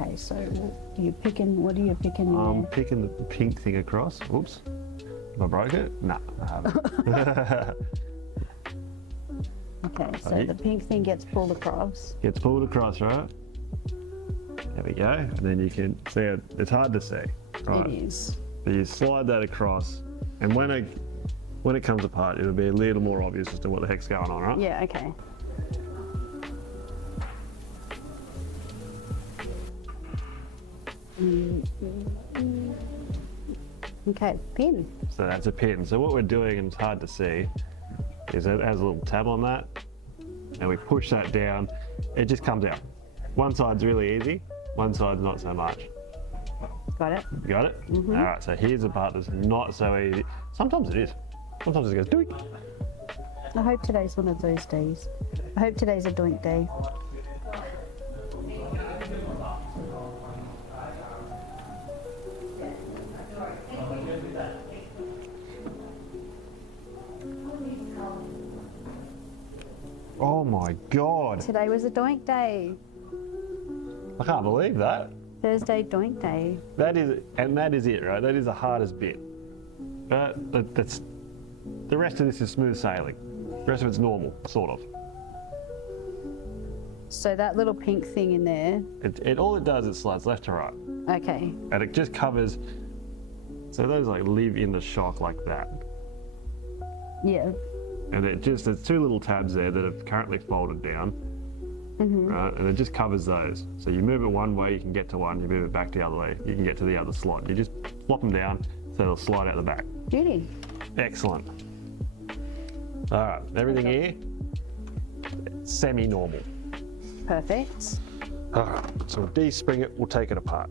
Okay, so you're picking, what are you picking in I'm there? picking the pink thing across. Oops. Have I broke it? Nah, I haven't. Okay, so the pink thing gets pulled across. Gets pulled across, right? There we go. And then you can see it. It's hard to see. Right. It is. But you slide that across, and when it comes apart, it'll be a little more obvious as to what the heck's going on, right? Yeah, okay. Okay, pin. So that's a pin. So what we're doing, and it's hard to see, is it has a little tab on that, and we push that down, it just comes out. One side's really easy, one side's not so much. Got it? You got it? All right, so here's the part that's not so easy. Sometimes it is. Sometimes it goes doink. I hope today's one of those days. I hope today's a doink day. Oh my God. Today was a doink day. I can't believe that. Thursday doink day. That is it, right? That is the hardest bit. But that's, the rest of this is smooth sailing. The rest of it's normal, sort of. So that little pink thing in there. All it does is slides left to right. Okay. And it just covers, so those like live in the shock like that. Yeah. And there's two little tabs there that are currently folded down. Right? And it just covers those. So you move it one way, you can get to one, you move it back the other way, you can get to the other slot. You just flop them down so they'll slide out the back. Beauty. Excellent. All right, everything here, semi-normal. Perfect. All right, so we'll de-spring it, we'll take it apart.